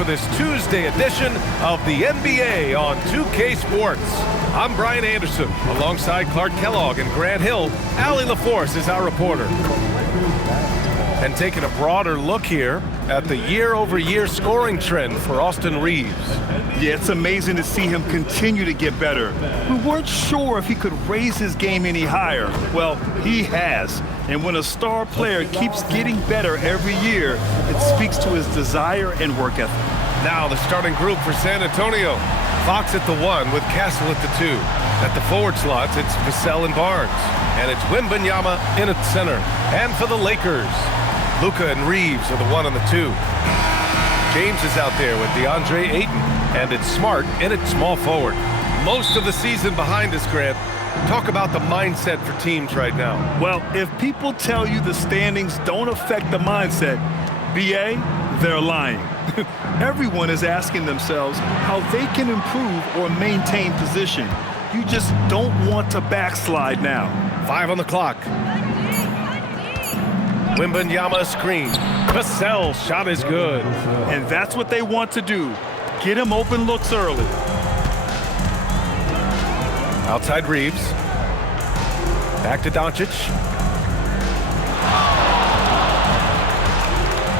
for this Tuesday edition of the NBA on 2K Sports. I'm Brian Anderson, alongside Clark Kellogg and Grant Hill. Allie LaForce is our reporter. And taking a broader look here at the year-over-year scoring trend for Austin Reaves. Yeah, it's amazing to see him continue to get better. We weren't sure if he could raise his game any higher. Well, he has. And when a star player keeps getting better every year, it speaks to his desire and work ethic. Now the starting group for San Antonio. Fox at the 1 with Castle at the 2. At the forward slots, it's Vassell and Barnes. And it's Wembanyama in at center. And for the Lakers, Luka and Reaves are the 1 and the 2. James is out there with DeAndre Ayton. And it's Smart in at small forward. Most of the season behind us, Grant. Talk about the mindset for teams right now. Well, if people tell you the standings don't affect the mindset, BA, they're lying. Everyone is asking themselves how they can improve or maintain position. You just don't want to backslide now. 5 on the clock. Wembanyama screen. Vassell's shot is good. And that's what they want to do. Get him open looks early. Outside Reaves. Back to Doncic.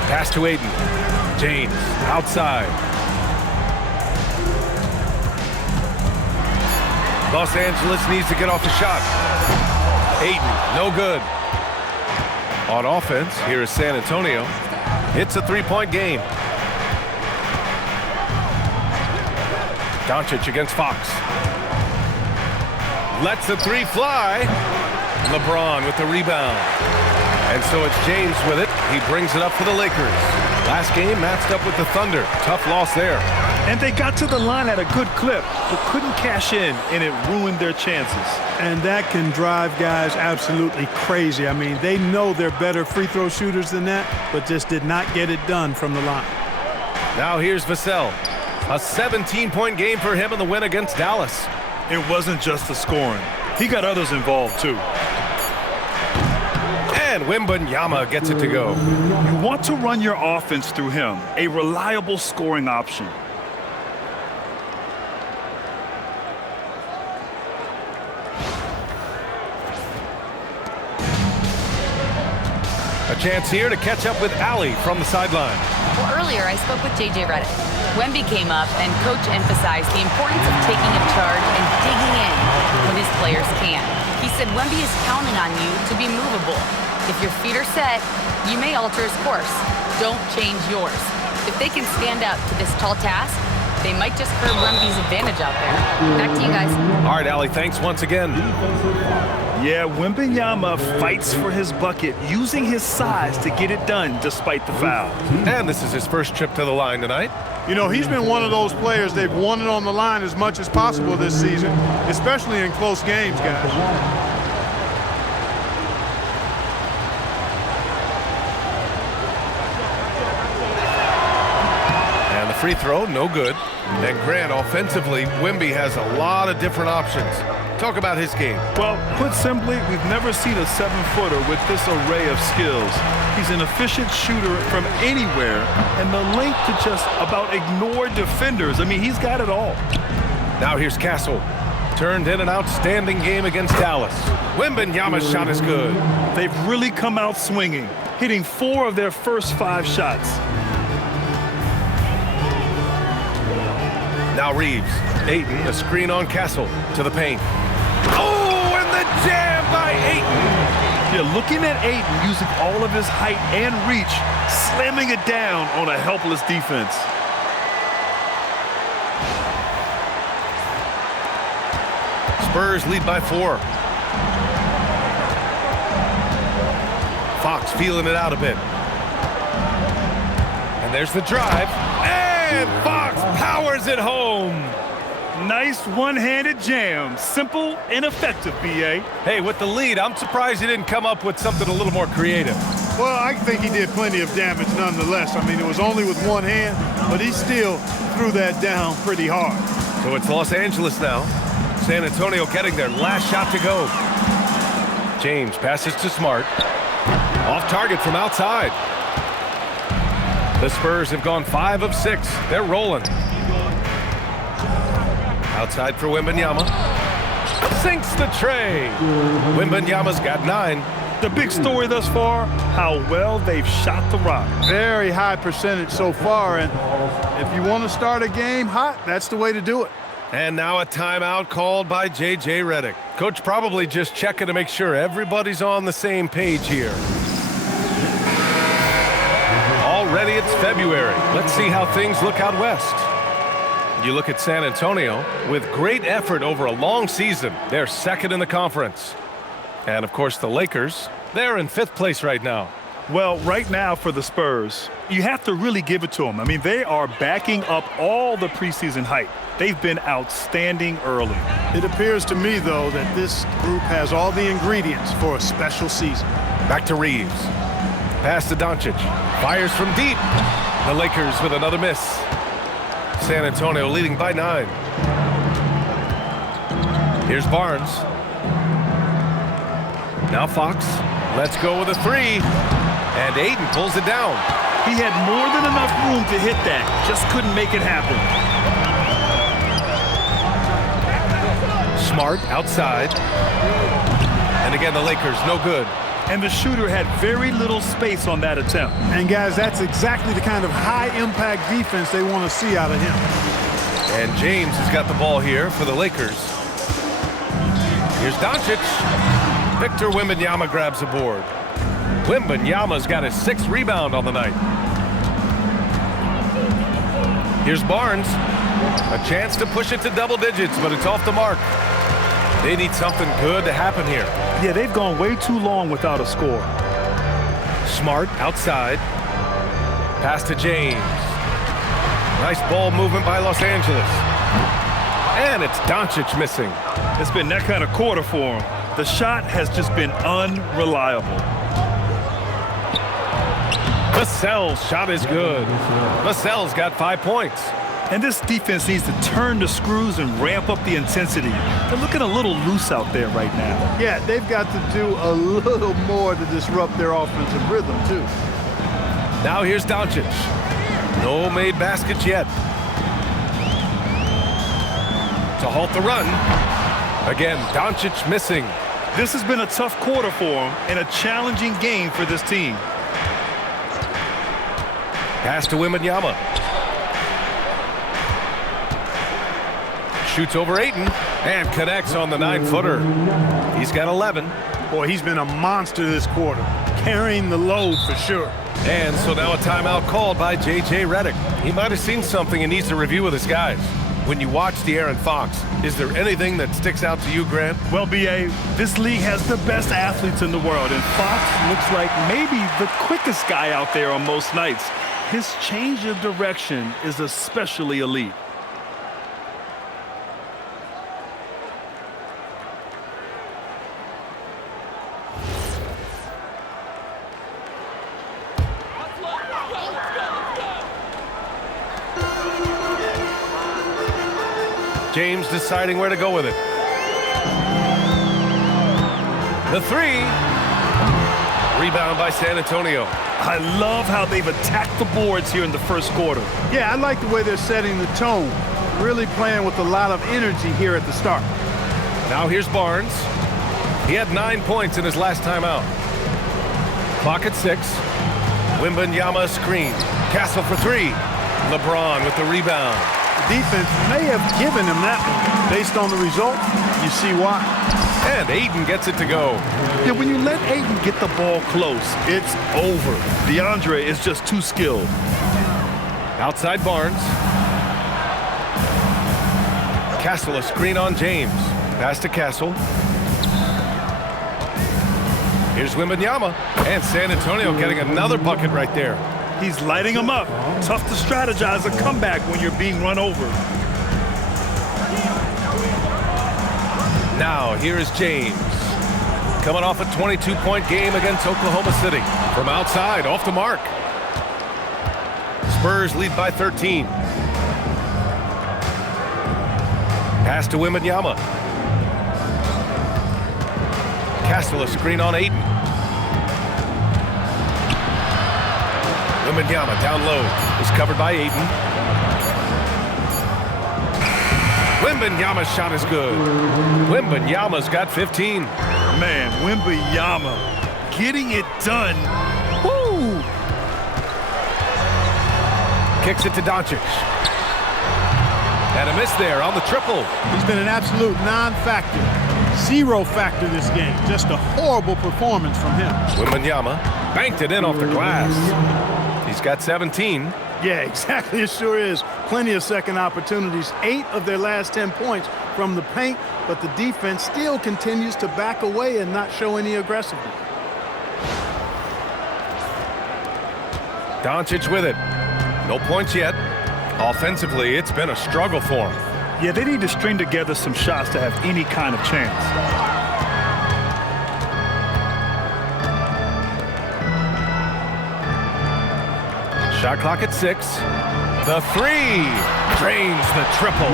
Pass to Ayton. James outside. Los Angeles needs to get off the shot. Ayton, no good. On offense, here is San Antonio. It's a three-point game. Doncic against Fox. Lets the three fly. LeBron with the rebound. And so it's James with it. He brings it up for the Lakers. Last game matched up with the Thunder. Tough loss there. And they got to the line at a good clip, but couldn't cash in, and it ruined their chances. And that can drive guys absolutely crazy. I mean, they know they're better free throw shooters than that, but just did not get it done from the line. Now here's Vassell. A 17-point game for him in the win against Dallas. It wasn't just the scoring. He got others involved, too. And Wembanyama gets it to go. You want to run your offense through him, a reliable scoring option. A chance here to catch up with Allie from the sideline. Well, earlier I spoke with J.J. Redick. Wemby came up, and Coach emphasized the importance of taking a charge and digging in when his players can. He said Wemby is counting on you to be movable. If your feet are set, you may alter his course. Don't change yours. If they can stand up to this tall task, they might just curb Wemby's advantage out there. Back to you guys. All right, Allie, thanks once again. Yeah, Wembanyama fights for his bucket, using his size to get it done despite the foul. And this is his first trip to the line tonight. You know, he's been one of those players, they've won it on the line as much as possible this season, especially in close games, guys. And the free throw, no good. And Grant, offensively, Wemby has a lot of different options. Talk about his game. Well, put simply, we've never seen a 7-footer with this array of skills. He's an efficient shooter from anywhere, and the length to just about ignore defenders. I mean, he's got it all. Now here's Castle. Turned in an outstanding game against Dallas. Wembanyama's shot is good. They've really come out swinging, hitting 4 of their first 5 shots. Now Reaves. Ayton, a screen on Castle to the paint. Oh, and the jam by Ayton. Yeah, looking at Ayton using all of his height and reach, slamming it down on a helpless defense. Spurs lead by 4. Fox feeling it out a bit. And there's the drive. And Fox powers it home. Nice one-handed jam. Simple and effective, B.A. Hey, with the lead, I'm surprised he didn't come up with something a little more creative. Well, I think he did plenty of damage nonetheless. I mean, it was only with one hand, but he still threw that down pretty hard. So it's Los Angeles now. San Antonio getting their last shot to go. James passes to Smart. Off target from outside. The Spurs have gone 5 of 6. They're rolling. Outside for Wembanyama. Sinks the tray. Wembanyama's got 9. The big story thus far, how well they've shot the rock. Very high percentage so far, and if you want to start a game hot, that's the way to do it. And now a timeout called by J.J. Redick. Coach probably just checking to make sure everybody's on the same page here. Already it's February. Let's see how things look out west. You look at San Antonio. With great effort over a long season, they're second in the conference. And, of course, the Lakers, they're in 5th place right now. Well, right now for the Spurs, you have to really give it to them. I mean, they are backing up all the preseason hype. They've been outstanding early. It appears to me, though, that this group has all the ingredients for a special season. Back to Reaves. Pass to Doncic. Fires from deep. The Lakers with another miss. San Antonio leading by 9. Here's Barnes. Now Fox. Let's go with a 3. And Ayton pulls it down. He had more than enough room to hit that. Just couldn't make it happen. Smart outside. And again, the Lakers, no good. And the shooter had very little space on that attempt. And, guys, that's exactly the kind of high-impact defense they want to see out of him. And James has got the ball here for the Lakers. Here's Doncic. Victor Wembanyama grabs the board. Wembanyama's got his 6th rebound on the night. Here's Barnes. A chance to push it to double digits, but it's off the mark. They need something good to happen here. Yeah, they've gone way too long without a score. Smart outside. Pass to James. Nice ball movement by Los Angeles. And it's Doncic missing. It's been that kind of quarter for him. The shot has just been unreliable. Vassell's shot is good. Vassell's got 5 points. And this defense needs to turn the screws and ramp up the intensity. They're looking a little loose out there right now. Yeah, they've got to do a little more to disrupt their offensive rhythm, too. Now here's Doncic. No made baskets yet. To halt the run. Again, Doncic missing. This has been a tough quarter for him and a challenging game for this team. Pass to Wembanyama. Shoots over Ayton and connects on the 9-footer. He's got 11. Boy, he's been a monster this quarter, carrying the load for sure. And so now a timeout called by J.J. Redick. He might have seen something and needs to review with his guys. When you watch De'Aaron Fox, is there anything that sticks out to you, Grant? Well, B.A., this league has the best athletes in the world, and Fox looks like maybe the quickest guy out there on most nights. His change of direction is especially elite. James deciding where to go with it. The 3. Rebound by San Antonio. I love how they've attacked the boards here in the first quarter. Yeah, I like the way they're setting the tone. Really playing with a lot of energy here at the start. Now here's Barnes. He had 9 points in his last time out. Clock at 6. Wembanyama screen. Castle for 3. LeBron with the rebound. Defense may have given him that one. Based on the result, you see why. And Ayton gets it to go. Yeah, when you let Ayton get the ball close, it's over. DeAndre is just too skilled. Outside Barnes. Castle a screen on James. Pass to Castle. Here's Wembanyama. And San Antonio getting another bucket right there. He's lighting them up. Tough to strategize a comeback when you're being run over. Now, here is James. Coming off a 22-point game against Oklahoma City. From outside, off the mark. Spurs lead by 13. Pass to Wembanyama. Castle a screen on Ayton. Wembanyama down low. Is covered by Ayton. Wembanyama's shot is good. Wembanyama's got 15. Man, Wembanyama getting it done. Woo! Kicks it to Doncic. And a miss there on the triple. He's been an absolute non-factor. Zero factor this game. Just a horrible performance from him. Wembanyama banked it in off the glass. He's got 17. Yeah, exactly. It sure is. Plenty of second opportunities. 8 of their last 10 points from the paint, but the defense still continues to back away and not show any aggressiveness. Doncic with it. No points yet. Offensively, it's been a struggle for him. Yeah, they need to string together some shots to have any kind of chance. Shot clock at 6. The 3 drains the triple.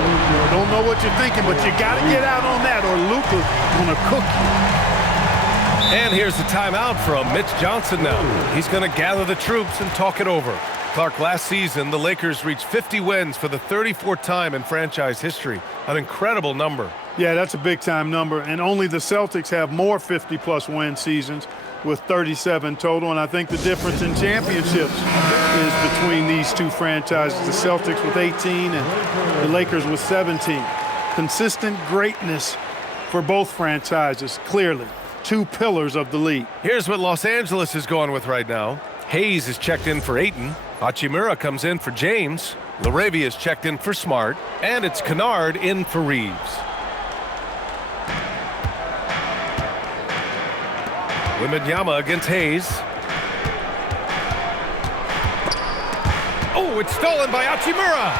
Don't know what you're thinking, but you got to get out on that or Luka's going to cook you. And here's the timeout from Mitch Johnson now. He's going to gather the troops and talk it over. Clark, last season, the Lakers reached 50 wins for the 34th time in franchise history. An incredible number. Yeah, that's a big-time number, and only the Celtics have more 50-plus win seasons with 37 total, and I think the difference in championships is between these two franchises, the Celtics with 18 and the Lakers with 17. Consistent greatness for both franchises, clearly. 2 pillars of the league. Here's what Los Angeles is going with right now. Hayes is checked in for Ayton. Hachimura comes in for James. LaRavia is checked in for Smart. And it's Kennard in for Reaves. Wembanyama against Hayes. Oh, it's stolen by Hachimura.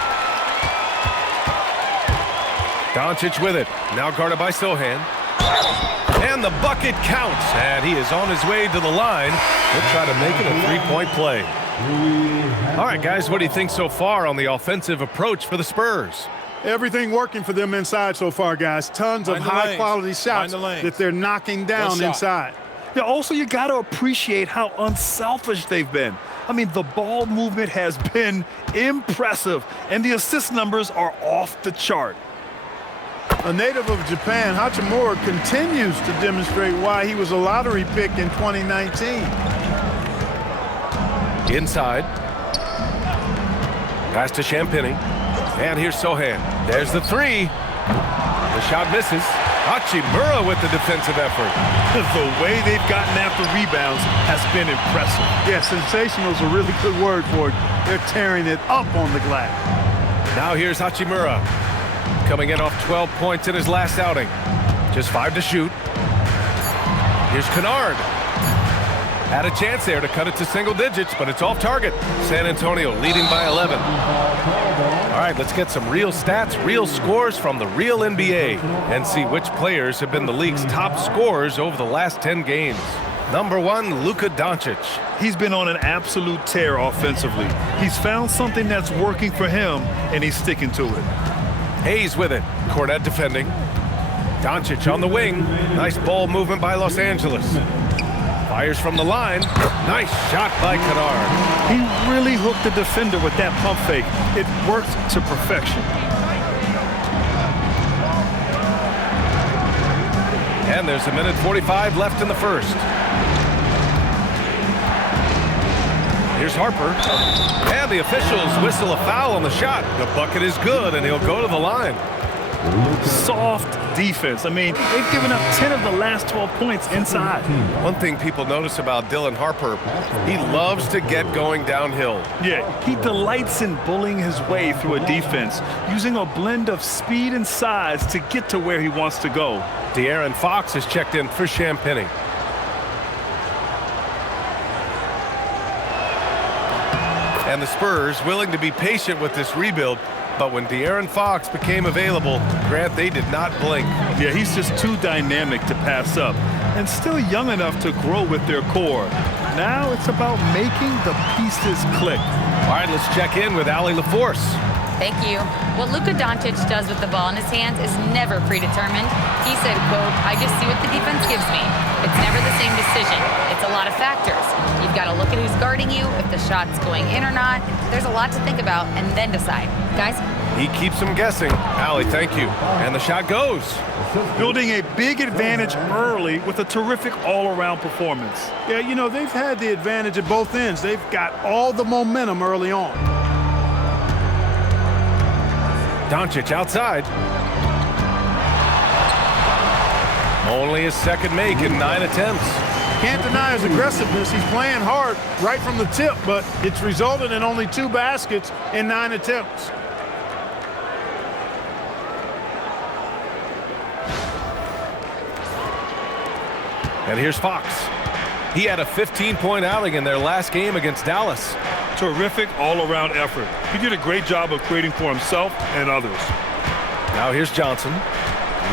Doncic with it. Now guarded by Sohan. And the bucket counts. And he is on his way to the line. He'll try to make it a three-point play. All right, guys, what do you think so far on the offensive approach for the Spurs? Everything working for them inside so far, guys. Tons of high-quality shots that they're knocking down inside. Yeah, also, you got to appreciate how unselfish they've been. I mean, the ball movement has been impressive, and the assist numbers are off the chart. A native of Japan, Hachimura continues to demonstrate why he was a lottery pick in 2019. Inside. Pass to Champagny. And here's Sohan. There's the 3. The shot misses. Hachimura with the defensive effort. The way they've gotten after rebounds has been impressive. Yeah, sensational is a really good word for it. They're tearing it up on the glass. Now here's Hachimura. Coming in off 12 points in his last outing. Just 5 to shoot. Here's Kennard. Had a chance there to cut it to single digits, but it's off target. San Antonio leading by 11. All right, let's get some real stats, real scores from the real NBA and see which players have been the league's top scorers over the last 10 games. Number 1, Luka Dončić. He's been on an absolute tear offensively. He's found something that's working for him, and he's sticking to it. Hayes with it. Cornette defending. Doncic on the wing. Nice ball movement by Los Angeles. Fires from the line. Nice shot by Kennard. He really hooked the defender with that pump fake. It worked to perfection. And there's a minute 45 left in the first. Here's Harper. And the officials whistle a foul on the shot. The bucket is good, and he'll go to the line. Soft defense. I mean, they've given up 10 of the last 12 points inside. One thing people notice about Dylan Harper, he loves to get going downhill. Yeah, he delights in bullying his way through a defense, using a blend of speed and size to get to where he wants to go. De'Aaron Fox is checked in for Champagny. And the Spurs willing to be patient with this rebuild, but when De'Aaron Fox became available, Grant, they did not blink. Yeah, he's just too dynamic to pass up and still young enough to grow with their core. Now it's about making the pieces click. All right, let's check in with Allie LaForce. Thank you. What Luka Dončić does with the ball in his hands is never predetermined. He said, quote, "I just see what the defense gives me. It's never the same decision. It's a lot of factors. You've got to look at who's guarding you, if the shot's going in or not. There's a lot to think about and then decide." Guys? He keeps them guessing. Allie, thank you. And the shot goes. Building a big advantage early with a terrific all-around performance. Yeah, you know, they've had the advantage at both ends. They've got all the momentum early on. Doncic outside. Only his second make in 9 attempts. Can't deny his aggressiveness. He's playing hard right from the tip, but it's resulted in only 2 baskets in 9 attempts. And here's Fox. He had a 15-point outing in their last game against Dallas. Terrific all-around effort. He did a great job of creating for himself and others. Now here's Johnson,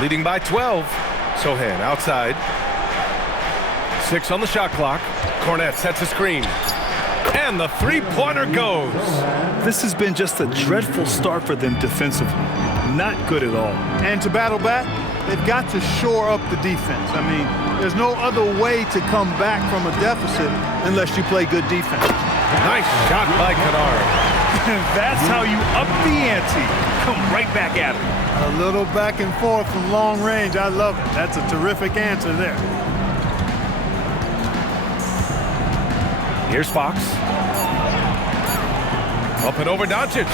leading by 12. Sohan outside. 6 on the shot clock. Cornette sets a screen. And the three-pointer goes. This has been just a dreadful start for them defensively. Not good at all. And to battle back, they've got to shore up the defense. I mean, there's no other way to come back from a deficit unless you play good defense. Nice shot by Kennard. That's how you up the ante. Come right back at it. A little back and forth from long range. I love it. That's a terrific answer there. Here's Fox. Up and over Doncic.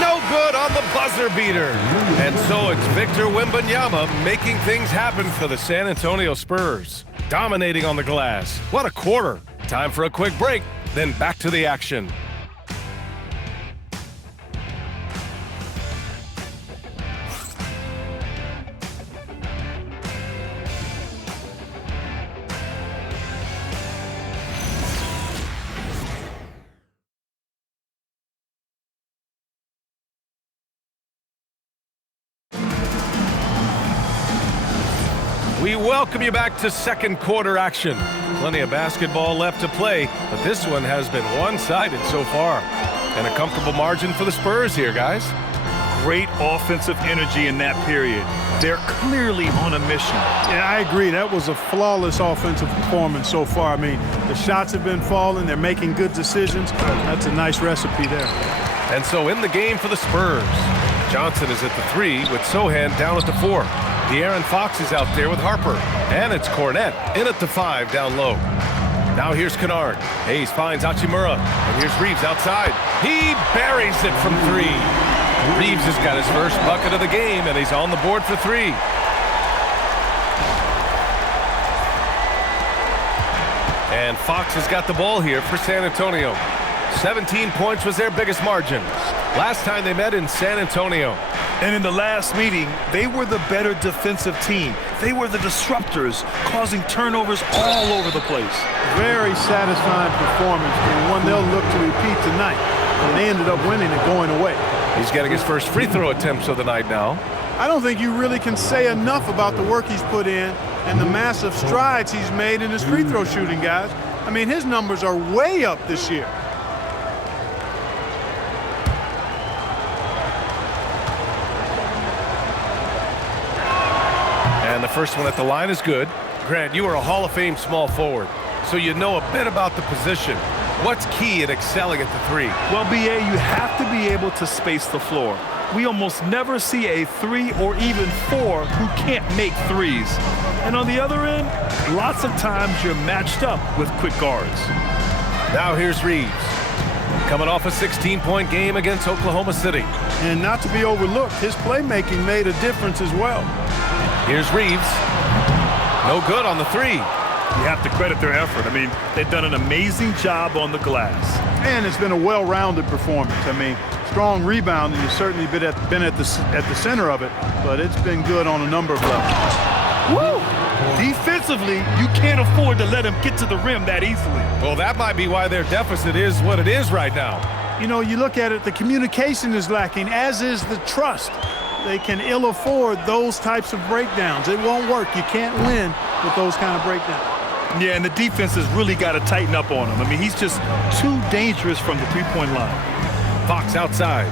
No good on the buzzer beater. And so it's Victor Wembanyama making things happen for the San Antonio Spurs. Dominating on the glass. What a quarter. Time for a quick break, then back to the action. We welcome you back to second quarter action. Plenty of basketball left to play, but this one has been one-sided so far. And a comfortable margin for the Spurs here, guys. Great offensive energy in that period. They're clearly on a mission. Yeah, I agree. That was a flawless offensive performance so far. I mean, the shots have been falling. They're making good decisions. That's a nice recipe there. And so in the game for the Spurs, Johnson is at the 3 with Sohan down at the 4. De'Aaron Fox is out there with Harper. And it's Cornette in at the 5 down low. Now here's Kennard. Hayes finds Hachimura. And here's Reaves outside. He buries it from 3. Reaves has got his first bucket of the game, and he's on the board for 3. And Fox has got the ball here for San Antonio. 17 points was their biggest margin. Last time they met in San Antonio. And in the last meeting, they were the better defensive team. They were the disruptors, causing turnovers all over the place. Very satisfying performance, and one they'll look to repeat tonight. And they ended up winning and going away. He's getting his first free throw attempts of the night now. I don't think you really can say enough about the work he's put in and the massive strides he's made in his free throw shooting, guys. I mean, his numbers are way up this year. And the first one at the line is good. Grant, you are a Hall of Fame small forward, so you know a bit about the position. What's key in excelling at the 3? Well, BA, you have to be able to space the floor. We almost never see a 3 or even 4 who can't make threes. And on the other end, lots of times you're matched up with quick guards. Now here's Reaves. Coming off a 16-point game against Oklahoma City. And not to be overlooked, his playmaking made a difference as well. Here's Reaves. No good on the 3. You have to credit their effort. I mean, they've done an amazing job on the glass. And it's been a well-rounded performance. I mean, strong rebounding has certainly been at the center of it, but it's been good on a number of levels. Woo! Defensively, you can't afford to let him get to the rim that easily. Well, that might be why their deficit is what it is right now. You know, you look at it, the communication is lacking, as is the trust. They can ill afford those types of breakdowns. It won't work. You can't win with those kind of breakdowns. Yeah, and the defense has really got to tighten up on him. I mean, he's just too dangerous from the three-point line. Fox outside.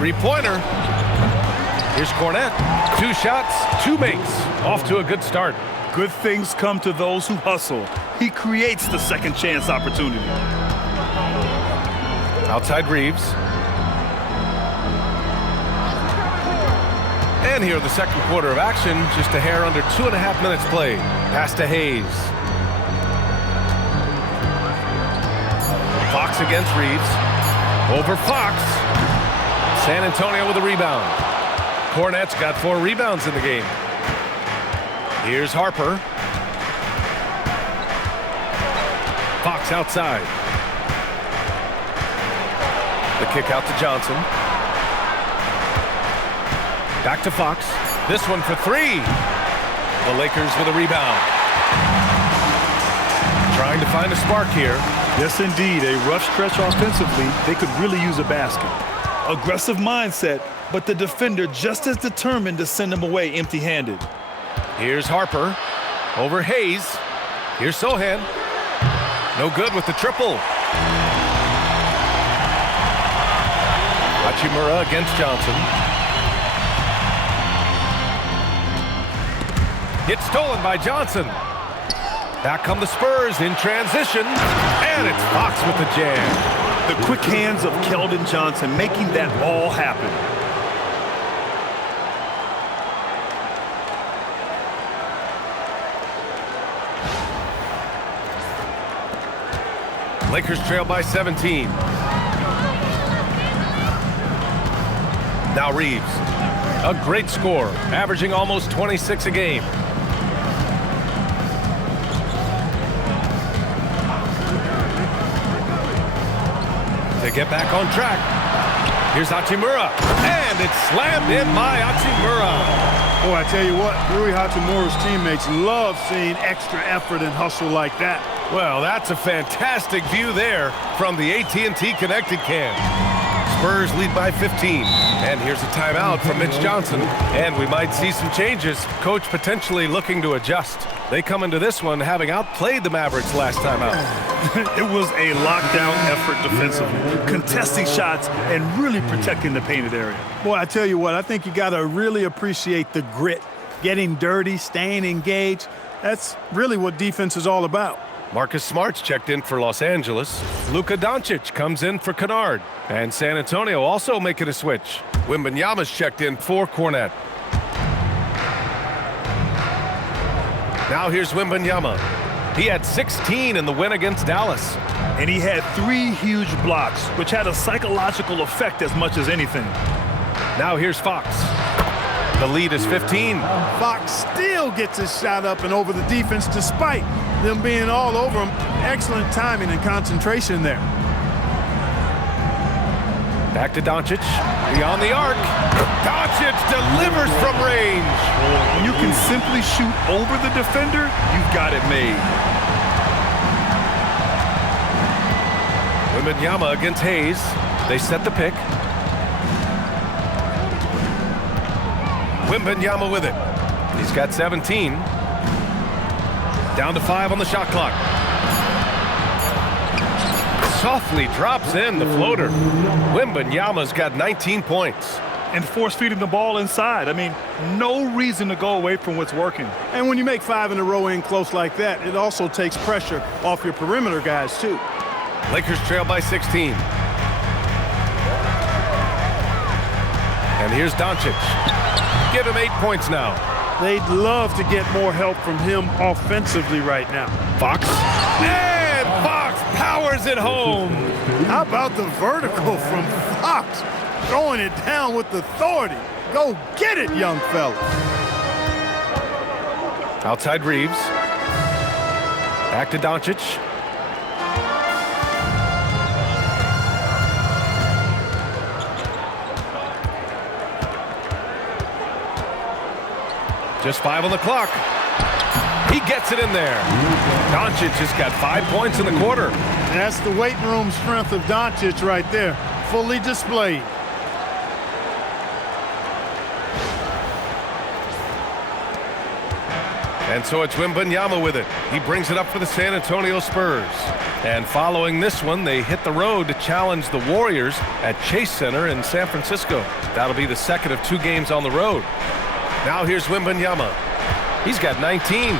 Three-pointer. Here's Cornet. 2 shots, 2 makes. Off to a good start. Good things come to those who hustle. He creates the second chance opportunity. Outside Reaves. And here in the second quarter of action, just a hair under 2.5 minutes played. Pass to Hayes. Fox against Reaves. Over Fox. San Antonio with a rebound. Cornet's got 4 rebounds in the game. Here's Harper. Fox outside. The kick out to Johnson. Back to Fox. This one for 3. The Lakers with a rebound. Trying to find a spark here. Yes, indeed. A rough stretch offensively. They could really use a basket. Aggressive mindset, but the defender just as determined to send him away empty-handed. Here's Harper. Over Hayes. Here's Sohan. No good with the triple. Hachimura against Johnson. It's stolen by Johnson. Back come the Spurs in transition. And it's Fox with the jam. The quick hands of Keldon Johnson making that all happen. Lakers trail by 17. Now Reaves. A great score, averaging almost 26 a game. To get back on track. Here's Hachimura. And it's slammed in by Hachimura. Boy, I tell you what, Rui Hachimura's teammates love seeing extra effort and hustle like that. Well, that's a fantastic view there from the AT&T Connected Cam. Spurs lead by 15. And here's a timeout from Mitch Johnson. And we might see some changes. Coach potentially looking to adjust. They come into this one having outplayed the Mavericks last time out. It was a lockdown effort defensively, contesting shots and really protecting the painted area. Boy, I tell you what, I think you got to really appreciate the grit. Getting dirty, staying engaged. That's really what defense is all about. Marcus Smart's checked in for Los Angeles. Luka Dončić comes in for Kennard. And San Antonio also making a switch. Wembanyama's checked in for Cornet. Now here's Wembanyama. He had 16 in the win against Dallas. And he had 3 huge blocks, which had a psychological effect as much as anything. Now here's Fox. The lead is 15. Fox still gets his shot up and over the defense despite them being all over him. Excellent timing and concentration there. Back to Doncic. Beyond the arc. Doncic delivers from range. When you can simply shoot over the defender, you've got it made. Wembanyama against Hayes. They set the pick. Wembanyama with it. He's got 17. Down to 5 on the shot clock. Softly drops in the floater. Wembanyama's got 19 points. And force-feeding the ball inside. I mean, no reason to go away from what's working. And when you make 5 in a row in close like that, it also takes pressure off your perimeter guys, too. Lakers trail by 16. And here's Doncic. Give him 8 points now. They'd love to get more help from him offensively right now. Fox. And Fox powers it home. How about the vertical from Fox? Throwing it down with authority. Go get it, young fella. Outside Reaves. Back to Doncic. Just 5 on the clock. He gets it in there. Doncic just got 5 points in the quarter. That's the weight room strength of Doncic right there. Fully displayed. And so it's Wembanyama with it. He brings it up for the San Antonio Spurs. And following this one, they hit the road to challenge the Warriors at Chase Center in San Francisco. That'll be the second of 2 games on the road. Now here's Wembanyama. He's got 19.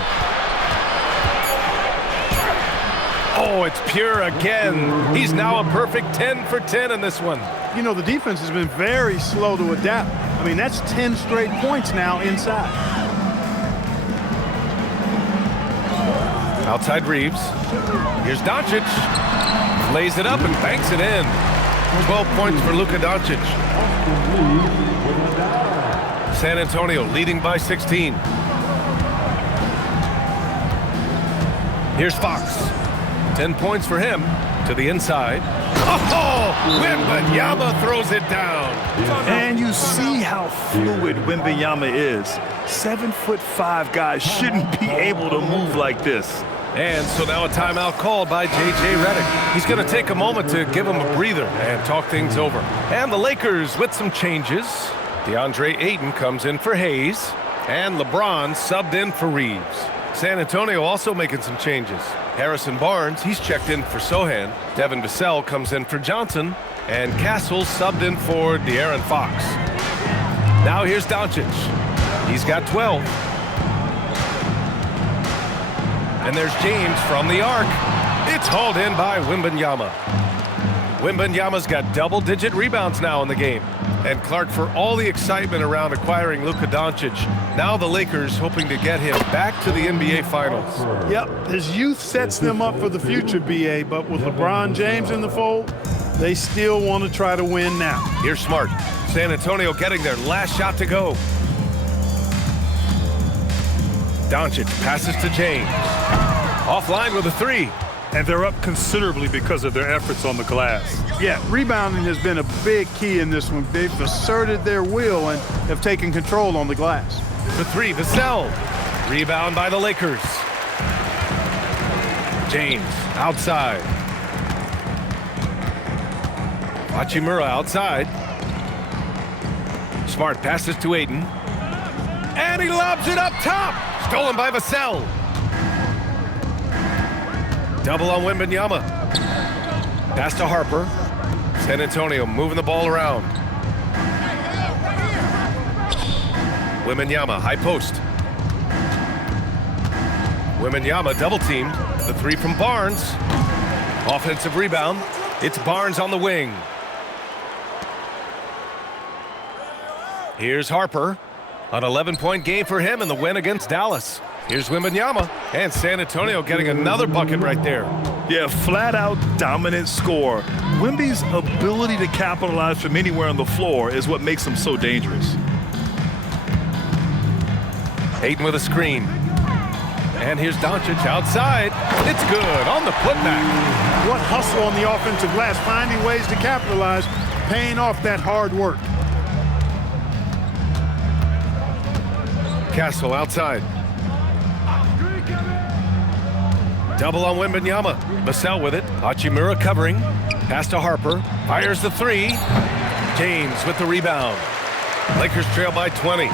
Oh, it's pure again. He's now a perfect 10 for 10 in this one. You know, the defense has been very slow to adapt. I mean, that's 10 straight points now inside. Outside Reaves. Here's Doncic. Lays it up and banks it in. 12 points for Luka Dončić. San Antonio leading by 16. Here's Fox. 10 points for him to the inside. Oh, Wembanyama throws it down. And you see how fluid Wembanyama is. 7'5" guys shouldn't be able to move like this. And so now a timeout called by J.J. Redick. He's going to take a moment to give him a breather and talk things over. And the Lakers with some changes. DeAndre Ayton comes in for Hayes. And LeBron subbed in for Reaves. San Antonio also making some changes. Harrison Barnes, he's checked in for Sohan. Devin Vassell comes in for Johnson. And Castle subbed in for De'Aaron Fox. Now here's Doncic. He's got 12. And there's James from the arc. It's hauled in by Wembanyama. Wembanyama's got double-digit rebounds now in the game. And Clark, for all the excitement around acquiring Luka Dončić, now the Lakers hoping to get him back to the NBA Finals. Yep, his youth sets them up for the future, B.A., but with LeBron James in the fold, they still want to try to win now. Here's Smart. San Antonio getting their last shot to go. Doncic passes to James. Offline with a 3. And they're up considerably because of their efforts on the glass. Yeah, rebounding has been a big key in this one. They've asserted their will and have taken control on the glass. The 3, Vassell. Rebound by the Lakers. James outside. Hachimura outside. Smart passes to Ayton. And he lobs it up top. Stolen by Vassell. Double on Wembanyama. Pass to Harper. San Antonio moving the ball around. Wembanyama, high post. Wembanyama double teamed. The 3 from Barnes. Offensive rebound. It's Barnes on the wing. Here's Harper. An 11-point game for him in the win against Dallas. Here's Wembanyama, and San Antonio getting another bucket right there. Yeah, flat-out dominant score. Wemby's ability to capitalize from anywhere on the floor is what makes him so dangerous. Ayton with a screen. And here's Doncic outside. It's good on the putback. What hustle on the offensive glass, finding ways to capitalize, paying off that hard work. Castle outside. Double on Wembanyama. Vassell with it. Hachimura covering. Pass to Harper. Fires the 3. James with the rebound. Lakers trail by 20.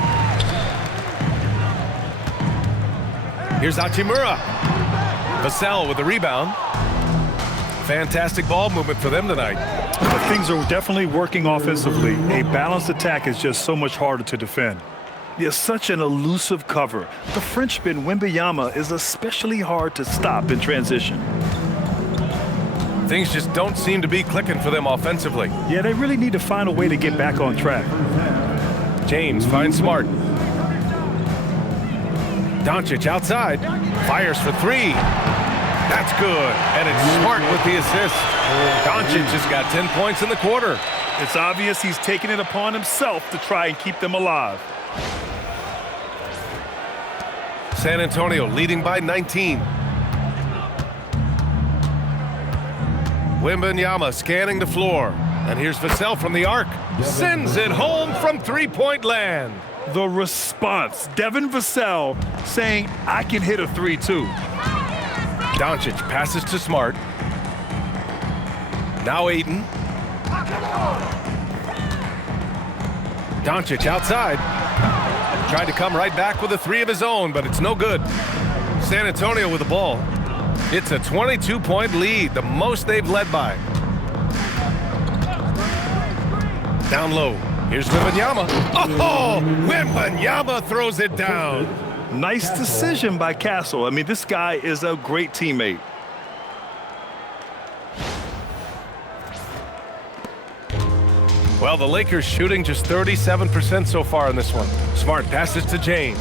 Here's Hachimura. Vassell with the rebound. Fantastic ball movement for them tonight. But things are definitely working offensively. A balanced attack is just so much harder to defend. It's such an elusive cover. The Frenchman Wembanyama is especially hard to stop in transition. Things just don't seem to be clicking for them offensively. Yeah, they really need to find a way to get back on track. James finds Smart. Doncic outside. Fires for 3. That's good. And it's Smart with the assist. Doncic just got 10 points in the quarter. It's obvious he's taking it upon himself to try and keep them alive. San Antonio leading by 19. Wembanyama scanning the floor. And here's Vassell from the arc. Sends it home from three-point land. The response. Devin Vassell saying, I can hit a 3 too. Doncic passes to Smart. Now Ayton. Doncic outside. Tried to come right back with a 3 of his own, but it's no good. San Antonio with the ball. It's a 22-point lead, the most they've led by. Down low. Here's Wembanyama. Oh, Wembanyama throws it down. Nice decision by Castle. I mean, this guy is a great teammate. Well, the Lakers shooting just 37% so far in this one. Smart passes to James.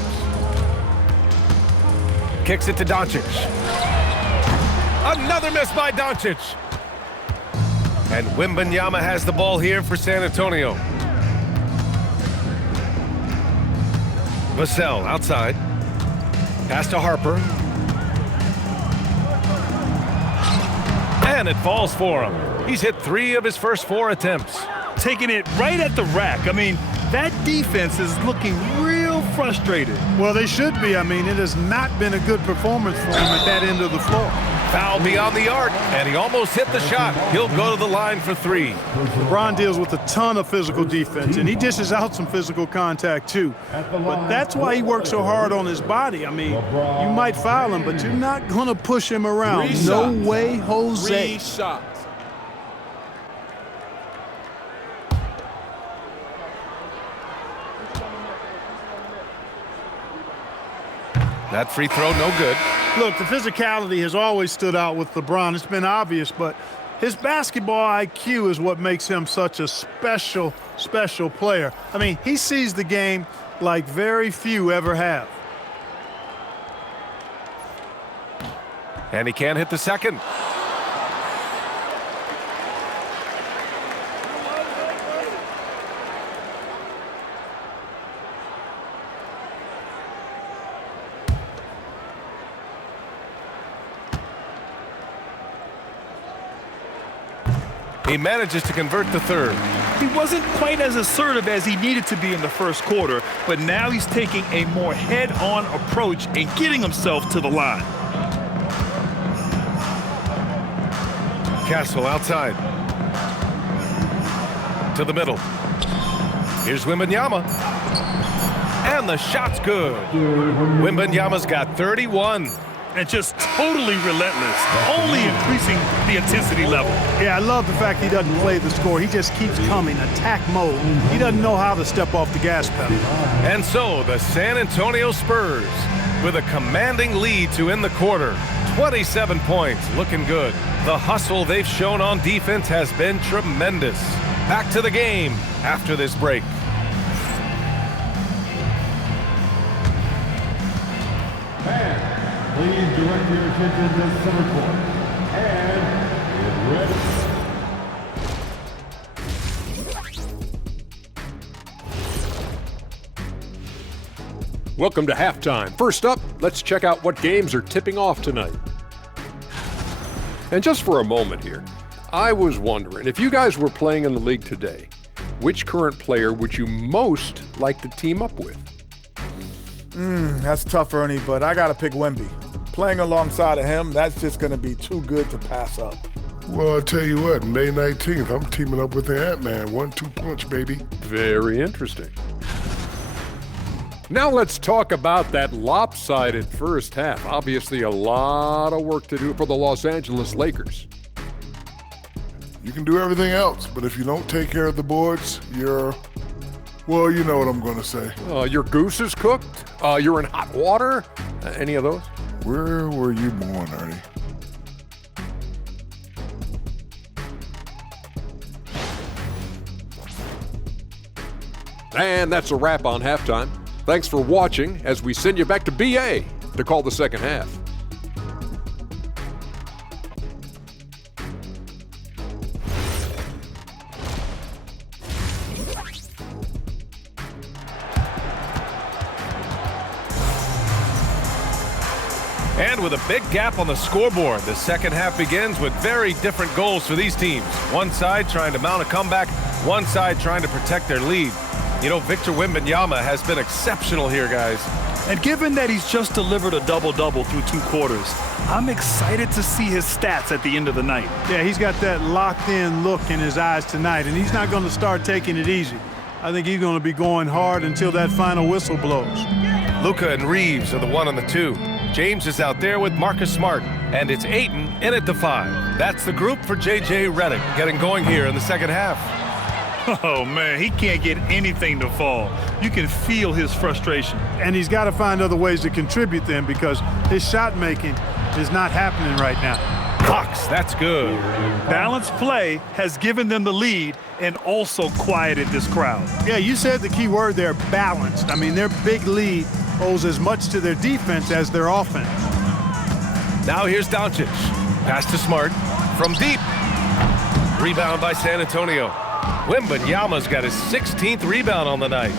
Kicks it to Doncic. Another miss by Doncic. And Wembanyama has the ball here for San Antonio. Vassell outside. Pass to Harper. And it falls for him. He's hit 3 of his first 4 attempts. Taking it right at the rack. I mean, that defense is looking real frustrated. Well, they should be. I mean, it has not been a good performance for him at that end of the floor. Foul beyond the arc, and he almost hit the shot. He'll go to the line for 3. LeBron deals with a ton of physical defense, and he dishes out some physical contact too. But that's why he works so hard on his body. I mean, you might foul him, but you're not going to push him around. No way, Jose. 3 shots. That free throw, no good. Look, the physicality has always stood out with LeBron. It's been obvious, but his basketball IQ is what makes him such a special player. I mean, he sees the game like very few ever have. And he can't hit the second. He manages to convert the third. He wasn't quite as assertive as he needed to be in the first quarter, but now he's taking a more head-on approach and getting himself to the line. Castle outside. To the middle. Here's Wembanyama. And the shot's good. Wembanyama's got 31. And just totally relentless, only increasing the intensity level. Yeah, I love the fact he doesn't play the score. He just keeps coming, attack mode. He doesn't know how to step off the gas pedal. And so the San Antonio Spurs with a commanding lead to end the quarter. 27 points, looking good. The hustle they've shown on defense has been tremendous. Back to the game after this break. Please direct your attention to center court. And get ready. Welcome to halftime. First up, let's check out what games are tipping off tonight. And just for a moment here, I was wondering, if you guys were playing in the league today, which current player would you most like to team up with? That's tough, Ernie, but I got to pick Wemby. Playing alongside of him, that's just going to be too good to pass up. Well, I'll tell you what, May 19th, I'm teaming up with the Ant-Man. 1-2 punch, baby. Very interesting. Now let's talk about that lopsided first half. Obviously a lot of work to do for the Los Angeles Lakers. You can do everything else, but if you don't take care of the boards, well, you know what I'm going to say. Your goose is cooked? You're in hot water? Any of those? Where were you born, Ernie? And that's a wrap on halftime. Thanks for watching as we send you back to BA to call the second half. And with a big gap on the scoreboard, the second half begins with very different goals for these teams. One side trying to mount a comeback, one side trying to protect their lead. You know, Victor Wembanyama has been exceptional here, guys. And given that he's just delivered a double-double through 2 quarters, I'm excited to see his stats at the end of the night. Yeah, he's got that locked-in look in his eyes tonight, and he's not going to start taking it easy. I think he's going to be going hard until that final whistle blows. Luka and Reaves are the 1 and the 2. James is out there with Marcus Smart. And it's Ayton in at the 5. That's the group for J.J. Redick getting going here in the second half. Oh, man, he can't get anything to fall. You can feel his frustration. And he's got to find other ways to contribute then because his shot making is not happening right now. Fox, that's good. Balanced play has given them the lead and also quieted this crowd. Yeah, you said the key word there, balanced. I mean, their big lead owes as much to their defense as their offense. Now here's Doncic. Pass to Smart from deep. Rebound by San Antonio. Wembanyama's got his 16th rebound on the night.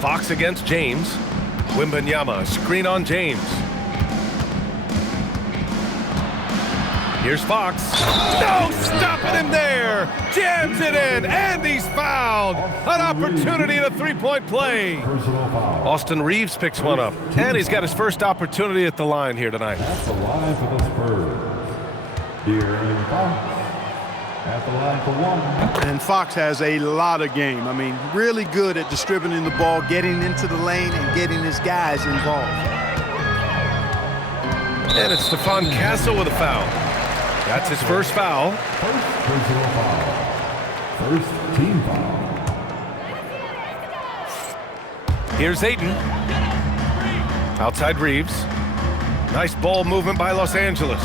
Fox against James. Wembanyama, screen on James. Here's Fox. No, stopping him there. Jams it in, and he's fouled. An opportunity in a three-point play. Austin Reaves picks one up, and he's got his first opportunity at the line here tonight. At the line for the Spurs, De'Aaron Fox. At the line for 1. And Fox has a lot of game. I mean, really good at distributing the ball, getting into the lane, and getting his guys involved. And it's Stephon Castle with a foul. That's his first foul. First personal foul. First team foul. Here's Ayton. Outside Reaves. Nice ball movement by Los Angeles.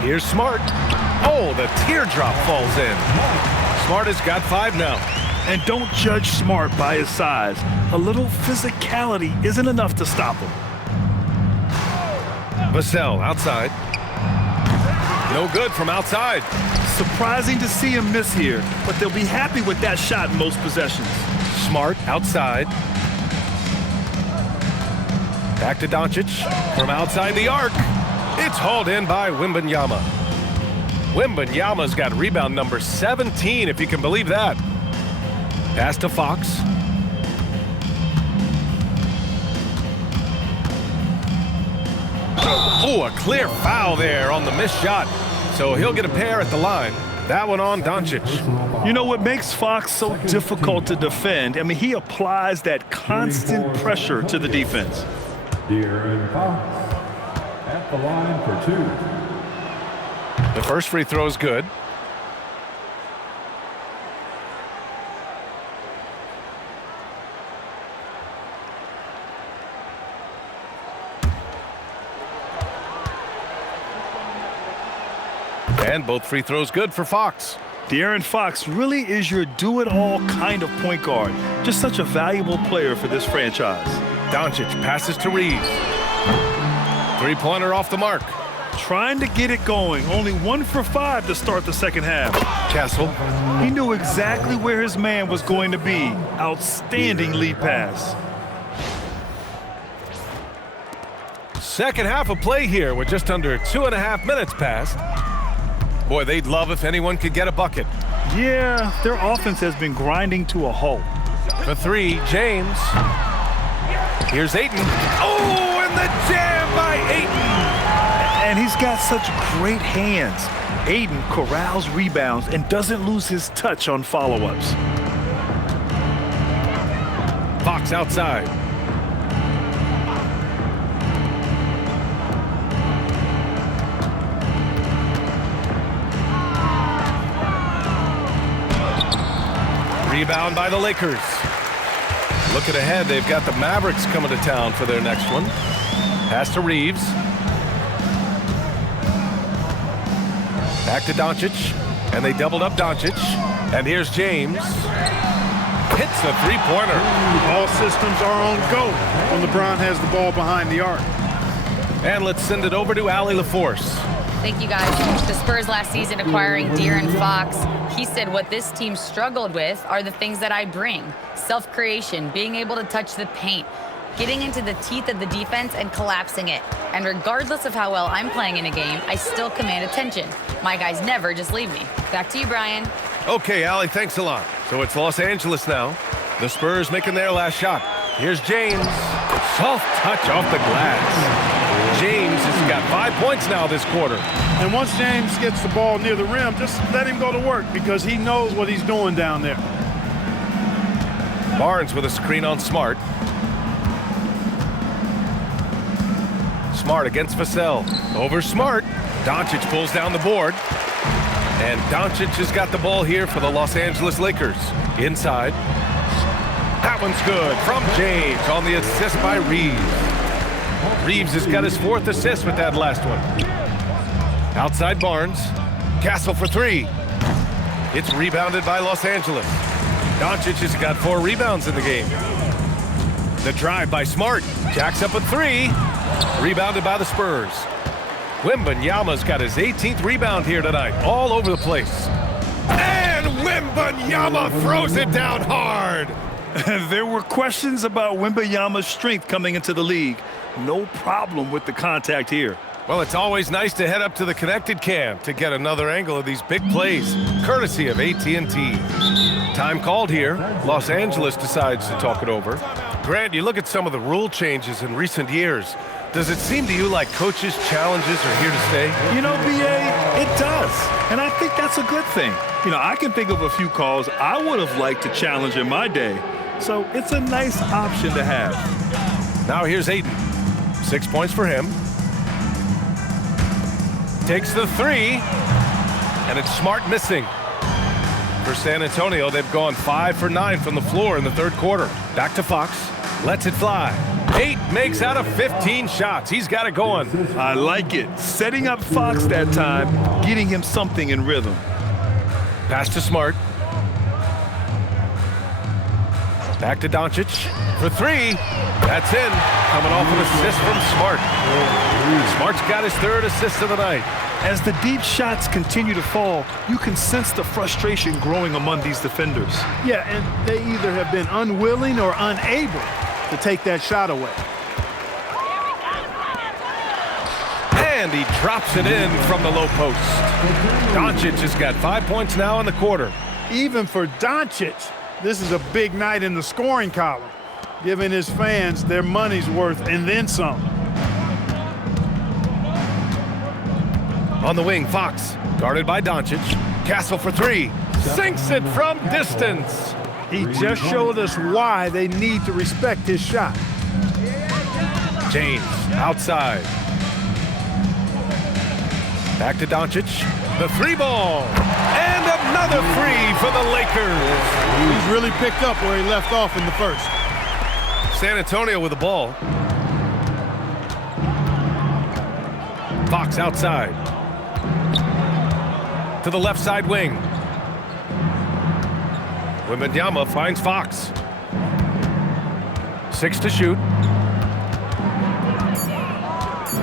Here's Smart. Oh, the teardrop falls in. Smart has got 5 now. And don't judge Smart by his size. A little physicality isn't enough to stop him. Vassell outside. No good from outside. Surprising to see him miss here, but they'll be happy with that shot in most possessions. Smart outside. Back to Doncic from outside the arc. It's hauled in by Wembanyama. Wembanyama's got rebound number 17, if you can believe that. Pass to Fox. Oh, a clear foul there on the missed shot. So he'll get a pair at the line. That one on Doncic. You know what makes Fox so difficult to defend? I mean, he applies that constant pressure to the defense. De'Aaron Fox. At the line for 2. The first free throw is good. And both free throws good for Fox. De'Aaron Fox really is your do-it-all kind of point guard. Just such a valuable player for this franchise. Doncic passes to Reaves. Three-pointer off the mark. Trying to get it going. Only 1 for 5 to start the second half. Castle. He knew exactly where his man was going to be. Outstanding lead pass. Second half of play here with just under 2.5 minutes passed. Boy, they'd love if anyone could get a bucket. Yeah, their offense has been grinding to a halt. For 3, James. Here's Ayton. Oh, and the jam by Ayton. And he's got such great hands. Ayton corrals rebounds and doesn't lose his touch on follow-ups. Fox outside. Rebound by the Lakers. Looking ahead, they've got the Mavericks coming to town for their next one. Pass to Reaves. Back to Doncic. And they doubled up Doncic. And here's James. Hits the three-pointer. All systems are on go when LeBron has the ball behind the arc. And let's send it over to Allie LaForce. Thank you, guys. The Spurs last season acquiring De'Aaron Fox. He said what this team struggled with are the things that I bring. Self-creation, being able to touch the paint, getting into the teeth of the defense and collapsing it. And regardless of how well I'm playing in a game, I still command attention. My guys never just leave me. Back to you, Brian. Okay, Allie, thanks a lot. So it's Los Angeles now. The Spurs making their last shot. Here's James. Soft touch off the glass. James has got 5 points now this quarter. And once James gets the ball near the rim, just let him go to work because he knows what he's doing down there. Barnes with a screen on Smart. Smart against Vassell. Over Smart. Doncic pulls down the board. And Doncic has got the ball here for the Los Angeles Lakers. Inside. That one's good from James on the assist by Reaves. Reaves has got his 4th assist with that last one. Outside Barnes. Castle for 3. It's rebounded by Los Angeles. Doncic has got 4 rebounds in the game. The drive by Smart. Jacks up a 3. Rebounded by the Spurs. Wembanyama's got his 18th rebound here tonight. All over the place. And Wembanyama throws it down hard. There were questions about Wembanyama's strength coming into the league. No problem with the contact here. Well, it's always nice to head up to the connected cam to get another angle of these big plays, courtesy of AT&T. Time called here. Los Angeles decides to talk it over. Grant, you look at some of the rule changes in recent years. Does it seem to you like coaches' challenges are here to stay? You know, B.A., it does. And I think that's a good thing. You know, I can think of a few calls I would have liked to challenge in my day. So it's a nice option to have. Now here's Ayton. 6 points for him. Takes the 3. And it's Smart missing. For San Antonio, they've gone 5 for 9 from the floor in the 3rd quarter. Back to Fox. Lets it fly. 8 makes out of 15 shots. He's got it going. I like it. Setting up Fox that time, getting him something in rhythm. Pass to Smart. Back to Doncic for 3. That's in. Coming off an assist from Smart. Smart's got his 3rd assist of the night. As the deep shots continue to fall, you can sense the frustration growing among these defenders. Yeah, and they either have been unwilling or unable to take that shot away. And he drops it in from the low post. Doncic has got 5 points now in the quarter. Even for Doncic, this is a big night in the scoring column, giving his fans their money's worth and then some. On the wing, Fox, guarded by Doncic. Castle for 3. Sinks it from distance. He just showed us why they need to respect his shot. James, outside. Back to Doncic. The 3 ball. And another 3 for the Lakers. He's really picked up where he left off in the 1st. San Antonio with the ball. Fox outside. To the left side wing. Wembanyama finds Fox. 6 to shoot.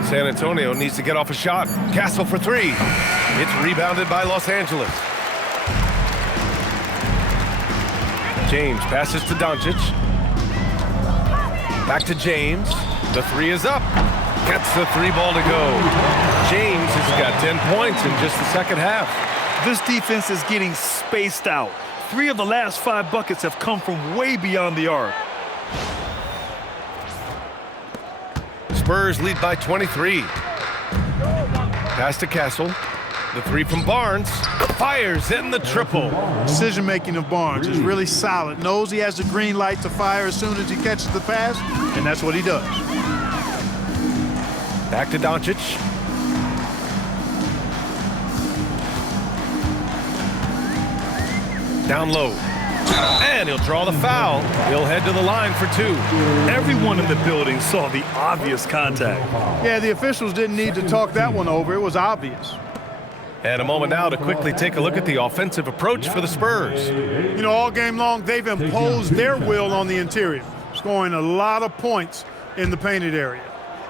San Antonio needs to get off a shot. Castle for 3. It's rebounded by Los Angeles. James passes to Doncic. Back to James. The 3 is up. Gets the 3 ball to go. James has got 10 points in just the 2nd half. This defense is getting spaced out. 3 of the last 5 buckets have come from way beyond the arc. Spurs lead by 23. Pass to Castle. The 3 from Barnes. Fires in the triple. Decision-making of Barnes is really solid. Knows he has the green light to fire as soon as he catches the pass, and that's what he does. Back to Doncic. Down low. And he'll draw the foul. He'll head to the line for 2. Everyone in the building saw the obvious contact. Yeah, the officials didn't need to talk that one over. It was obvious. And a moment now to quickly take a look at the offensive approach for the Spurs. You know, all game long, they've imposed their will on the interior, scoring a lot of points in the painted area.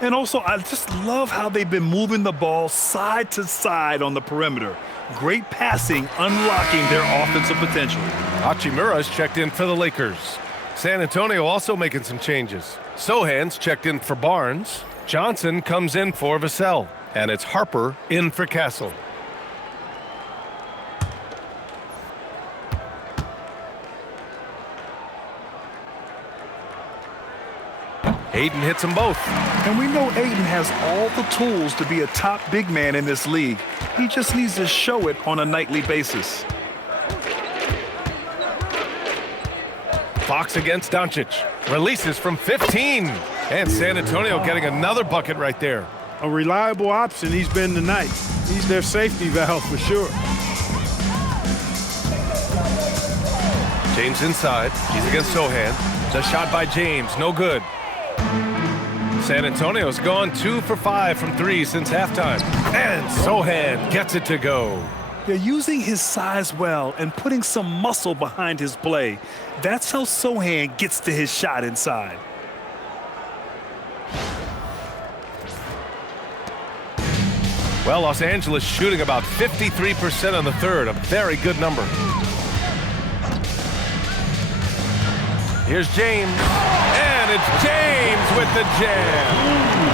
And also, I just love how they've been moving the ball side to side on the perimeter. Great passing, unlocking their offensive potential. Hachimura's checked in for the Lakers. San Antonio also making some changes. Sohan's checked in for Barnes. Johnson comes in for Vassell. And it's Harper in for Castle. Ayton hits them both. And we know Ayton has all the tools to be a top big man in this league. He just needs to show it on a nightly basis. Fox against Doncic. Releases from 15. And San Antonio getting another bucket right there. A reliable option he's been tonight. He's their safety valve for sure. James inside. He's against Sohan. The shot by James, no good. San Antonio's gone 2 for 5 from 3 since halftime. And Sohan gets it to go. They're using his size well and putting some muscle behind his play. That's how Sohan gets to his shot inside. Well, Los Angeles shooting about 53% on the third, a very good number. Here's James, and it's James with the jam.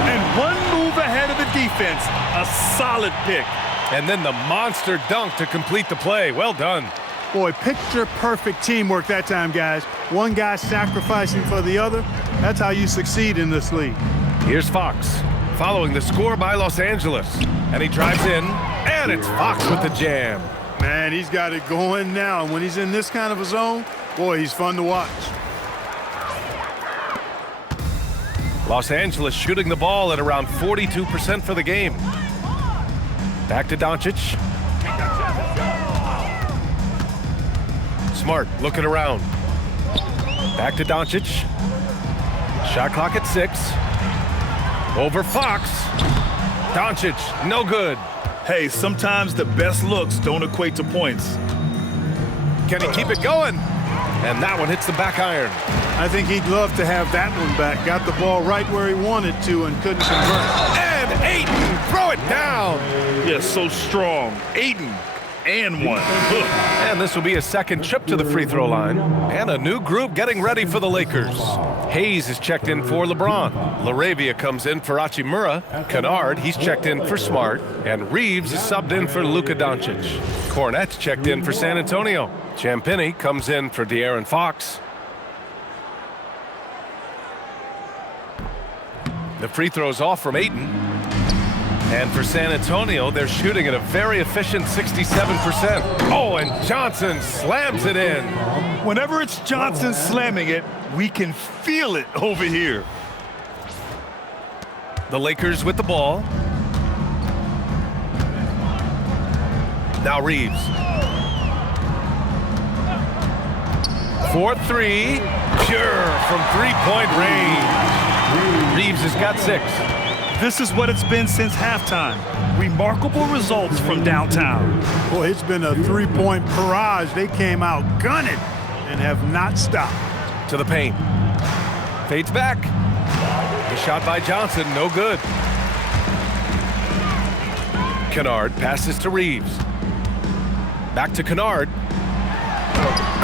And one move ahead of the defense, a solid pick. And then the monster dunk to complete the play. Well done. Boy, picture-perfect teamwork that time, guys. One guy sacrificing for the other. That's how you succeed in this league. Here's Fox, following the score by Los Angeles. And he drives in, and it's Fox with the jam. Man, he's got it going now. And when he's in this kind of a zone, boy, he's fun to watch. Los Angeles shooting the ball at around 42% for the game. Back to Doncic. Smart looking around. Back to Doncic. Shot clock at 6. Over Fox. Doncic, no good. Hey, sometimes the best looks don't equate to points. Can he keep it going? And that one hits the back iron. I think he'd love to have that one back. Got the ball right where he wanted to and couldn't convert. And Ayton, throw it down. Yeah, so strong. Ayton, and one. And this will be a second trip to the free throw line. And a new group getting ready for the Lakers. Hayes is checked in for LeBron. LaRavia comes in for Hachimura. Kennard, he's checked in for Smart. And Reaves is subbed in for Luka Dončić. Cornette's checked in for San Antonio. Champagnie comes in for De'Aaron Fox. The free throw's off from Ayton. And for San Antonio, they're shooting at a very efficient 67%. Oh, and Johnson slams it in. Whenever it's Johnson slamming it, we can feel it over here. The Lakers with the ball. Now Reaves. 4-3, pure from three-point range. Reaves has got 6. This is what it's been since halftime. Remarkable results from downtown. Boy, it's been a three-point barrage. They came out gunning and have not stopped. To the paint. Fades back. The shot by Johnson, no good. Kennard passes to Reaves. Back to Kennard.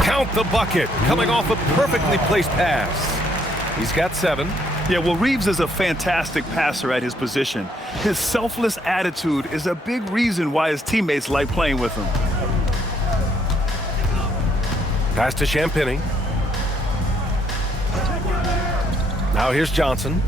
Count the bucket, coming off a perfectly placed pass. He's got 7. Yeah, well, Reaves is a fantastic passer at his position. His selfless attitude is a big reason why his teammates like playing with him. Pass to Champagnie. Now here's Johnson.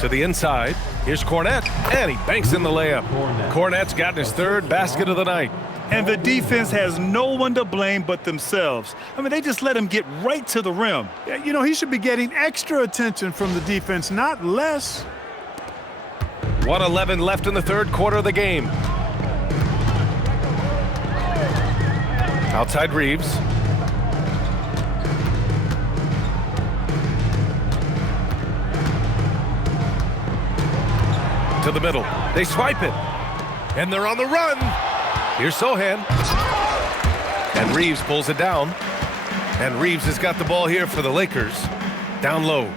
To the inside. Here's Cornette, and he banks in the layup. Cornette's gotten his 3rd basket of the night. And the defense has no one to blame but themselves. I mean, they just let him get right to the rim. Yeah, you know, he should be getting extra attention from the defense, not less. 1:11 left in the 3rd quarter of the game. Outside Reaves. To the middle. They swipe it. And they're on the run. Here's Sohan. And Reaves pulls it down. And Reaves has got the ball here for the Lakers. Down low.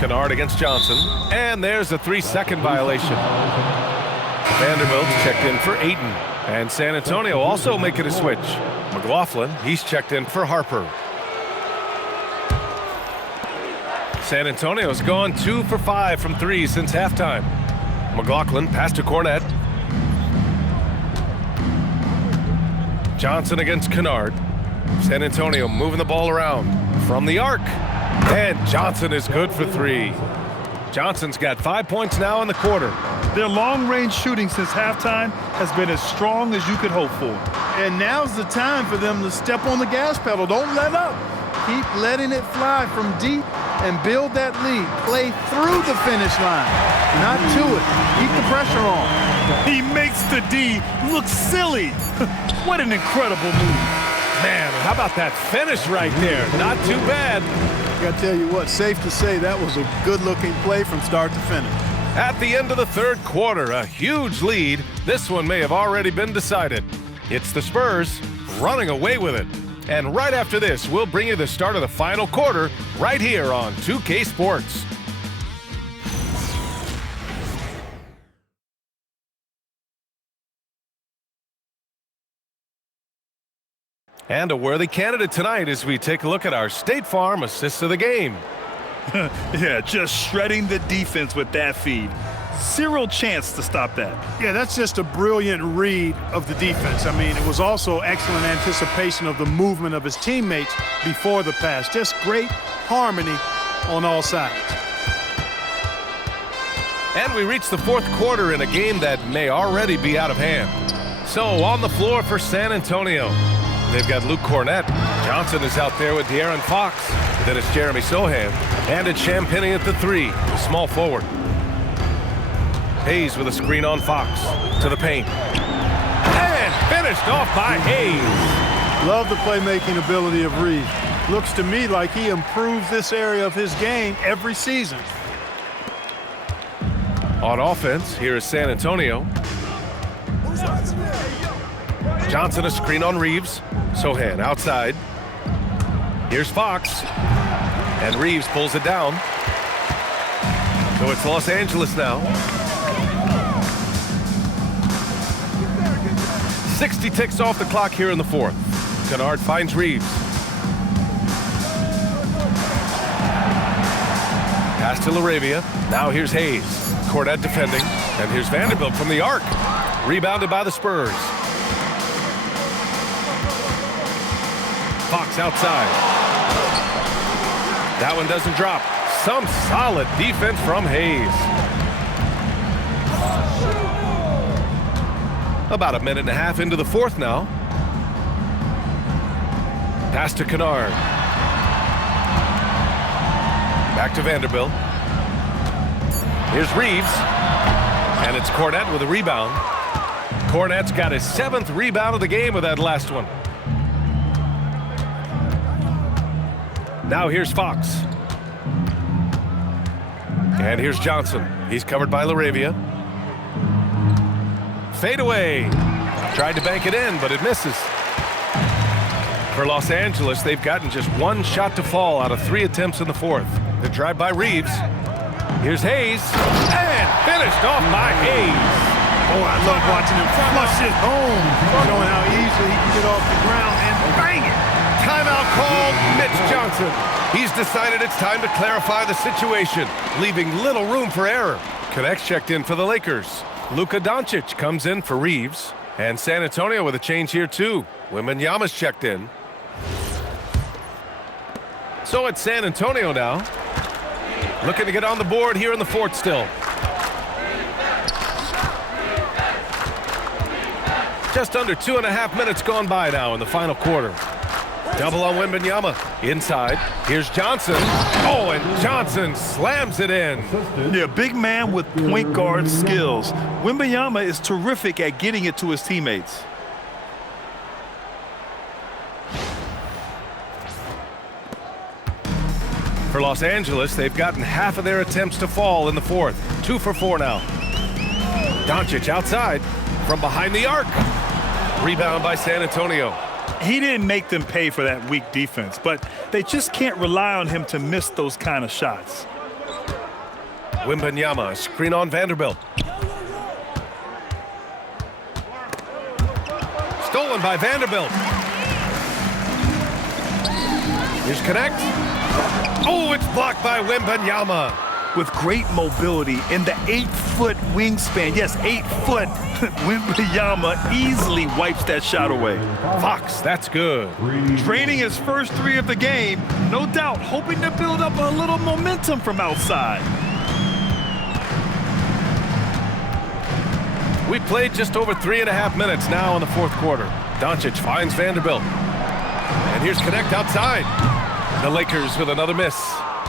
Kennard against Johnson. And there's a 3-second violation. Vanderbilt's checked in for Ayton. And San Antonio also making a switch. McLaughlin, he's checked in for Harper. San Antonio's gone 2 for 5 from 3 since halftime. McLaughlin pass to Cornette. Johnson against Kennard. San Antonio moving the ball around from the arc. And Johnson is good for 3. Johnson's got 5 points now in the quarter. Their long-range shooting since halftime has been as strong as you could hope for. And now's the time for them to step on the gas pedal. Don't let up. Keep letting it fly from deep and build that lead. Play through the finish line, not to it. Keep the pressure on. He makes the D look silly. What an incredible move. Man, how about that finish right there? Not too bad. I gotta tell you what, safe to say that was a good-looking play from start to finish. At the end of the third quarter, a huge lead. This one may have already been decided. It's the Spurs running away with it. And right after this, we'll bring you the start of the final quarter right here on 2K Sports. And a worthy candidate tonight as we take a look at our State Farm assists of the game. Yeah, just shredding the defense with that feed. Zero chance to stop that. Yeah, that's just a brilliant read of the defense. I mean, it was also excellent anticipation of the movement of his teammates before the pass. Just great harmony on all sides. And we reach the fourth quarter in a game that may already be out of hand. So on the floor for San Antonio, they've got Luke Cornett. Johnson is out there with De'Aaron Fox. Then it's Jeremy Sohan. And it's Champagnie at the 3, the small forward. Hayes with a screen on Fox to the paint. And finished off by Hayes. Love the playmaking ability of Reaves. Looks to me like he improves this area of his game every season. On offense, here is San Antonio. Johnson a screen on Reaves. Sohan outside. Here's Fox. And Reaves pulls it down. So it's Los Angeles now. 60 ticks off the clock here in the fourth. Kennard finds Reaves. Pass to LaRavia. Now here's Hayes. Cornett defending. And here's Vanderbilt from the arc. Rebounded by the Spurs. Fox outside. That one doesn't drop. Some solid defense from Hayes. About a minute and a half into the fourth now. Pass to Kennard. Back to Vanderbilt. Here's Reaves. And it's Cornett with a rebound. Cornett's got his 7th rebound of the game with that last one. Now here's Fox. And here's Johnson. He's covered by LaRavia. Fade away. Tried to bank it in, but it misses. For Los Angeles, they've gotten just one shot to fall out of 3 attempts in the fourth. The drive by Reaves. Here's Hayes. And finished off by Hayes. Oh, I love watching him flush it home. Showing how easily he can get off the ground and bang it. Timeout called. Mitch Johnson. He's decided it's time to clarify the situation, leaving little room for error. Connects checked in for the Lakers. Luka Dončić comes in for Reaves. And San Antonio with a change here too. Wembanyama's checked in. So it's San Antonio now. Looking to get on the board here in the fourth still. Just under 2.5 minutes gone by now in the final quarter. Double on Wembanyama. Inside. Here's Johnson. Oh, and Johnson slams it in. Yeah, big man with point guard skills. Wembanyama is terrific at getting it to his teammates. For Los Angeles, they've gotten half of their attempts to fall in the fourth. 2 for 4 now. Doncic outside from behind the arc. Rebound by San Antonio. He didn't make them pay for that weak defense, but they just can't rely on him to miss those kind of shots. Wembanyama, screen on Vanderbilt. Stolen by Vanderbilt. Here's Connect. Oh, it's blocked by Wembanyama. With great mobility and the 8-foot wingspan, yes, 8 foot, Wembanyama easily wipes that shot away. Fox, that's good. Draining his first 3 of the game, no doubt hoping to build up a little momentum from outside. We played just over 3.5 minutes now in the fourth quarter. Doncic finds Vanderbilt. And here's Connect outside. The Lakers with another miss.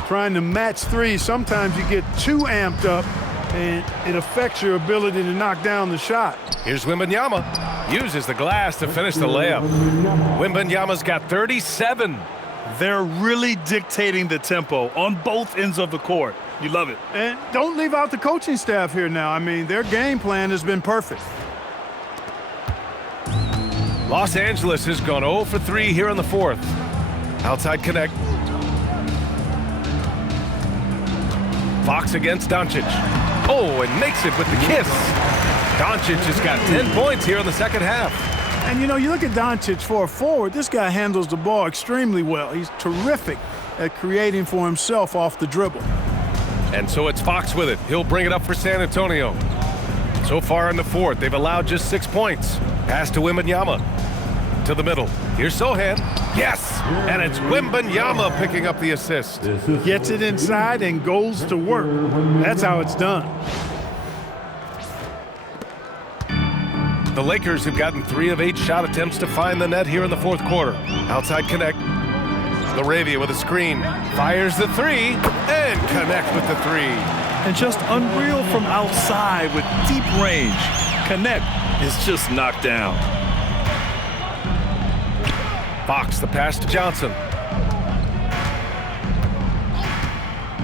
Trying to match three, sometimes you get too amped up, and it affects your ability to knock down the shot. Here's Wembanyama. Uses the glass to finish the layup. Wembanyama's got 37. They're really dictating the tempo on both ends of the court. You love it. And don't leave out the coaching staff here now. I mean, their game plan has been perfect. Los Angeles has gone 0 for 3 here in the fourth. Outside connect. Fox against Doncic. Oh, and makes it with the kiss. Doncic has got 10 points here in the second half. And, you know, you look at Doncic for a forward, this guy handles the ball extremely well. He's terrific at creating for himself off the dribble. And so it's Fox with it. He'll bring it up for San Antonio. So far in the fourth, they've allowed just 6 points. Pass to Wembanyama. To the middle. Here's Sohan. Yes! And it's Wembanyama picking up the assist. Gets it inside and goes to work. That's how it's done. The Lakers have gotten 3 of 8 shot attempts to find the net here in the fourth quarter. Outside connect. LaRavia with a screen. Fires the 3 and connect with the 3. And just unreal from outside with deep range. Connect is just knocked down. Fox, the pass to Johnson.